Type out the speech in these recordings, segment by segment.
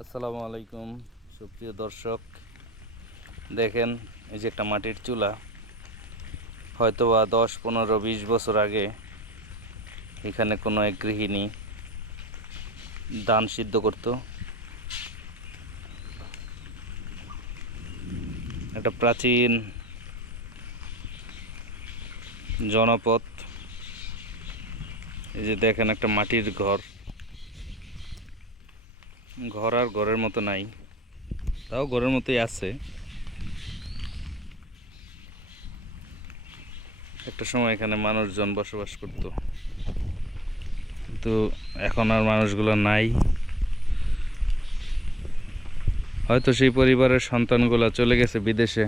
আসসালামু আলাইকুম সুপ্রিয় দর্শক, দেখেন এই যে একটা মাটির চুলা, হয়তোবা 10, 15, 20 বছর আগে এখানে কোনো এক গৃহিণী ধান সিদ্ধ করত। একটা প্রাচীন জনপদ। এই যে দেখেন একটা মাটির ঘর, ঘর আর ঘরের মতো নাই, তাও ঘরের মতোই আছে। একটা সময় এখানে মানুষজন বসবাস করত, কিন্তু এখন আর মানুষগুলো নাই। হয়তো সেই পরিবারের সন্তানগুলো চলে গেছে বিদেশে,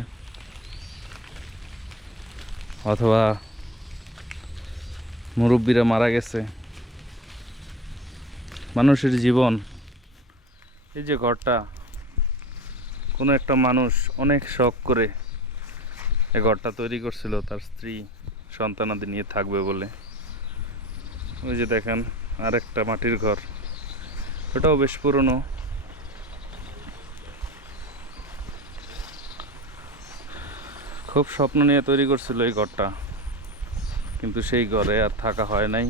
অথবা মুরব্বীরা মারা গেছে। মানুষের জীবন, এই যে ঘরটা, কোনো একটা মানুষ অনেক শখ করে এই ঘরটা তৈরি করছিল তার স্ত্রী সন্তানাদি নিয়ে থাকবে বলে। ওই যে দেখেন আরেকটা মাটির ঘর, ওটাও বেশ পুরনো। খুব স্বপ্ন নিয়ে তৈরি করছিল এই ঘরটা, কিন্তু সেই ঘরে আর থাকা হয় নাই।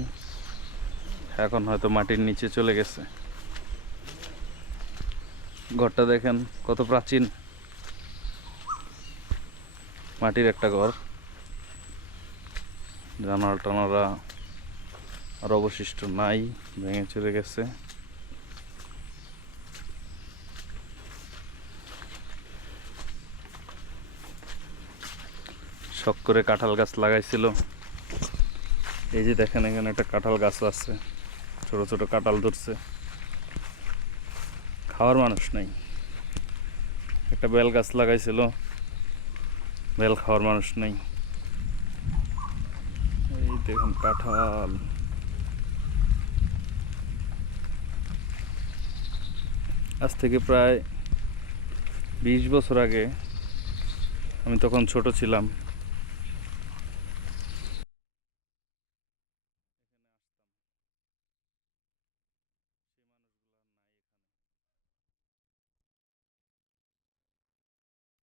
এখন হয়তো মাটির নিচে চলে গেছে। ঘরটা দেখেন কত প্রাচীন, মাটির একটা ঘর। জানালা টানালা আর অবশিষ্ট নাই, ভেঙে চলে গেছে। শখ করে কাঁঠাল গাছ লাগাইছিল। এই যে দেখেন এখানে একটা কাঁঠাল গাছ আছে, ছোট ছোট কাঁঠাল ধরছে, খাওয়ার মানুষ নাই। একটা বেল গাছ লাগাইছিল, বেল খাওয়ার মানুষ নেই। এই দেখুন কাঁঠাল। আজ থেকে প্রায় 20 বছর আগে, আমি তখন ছোট ছিলাম,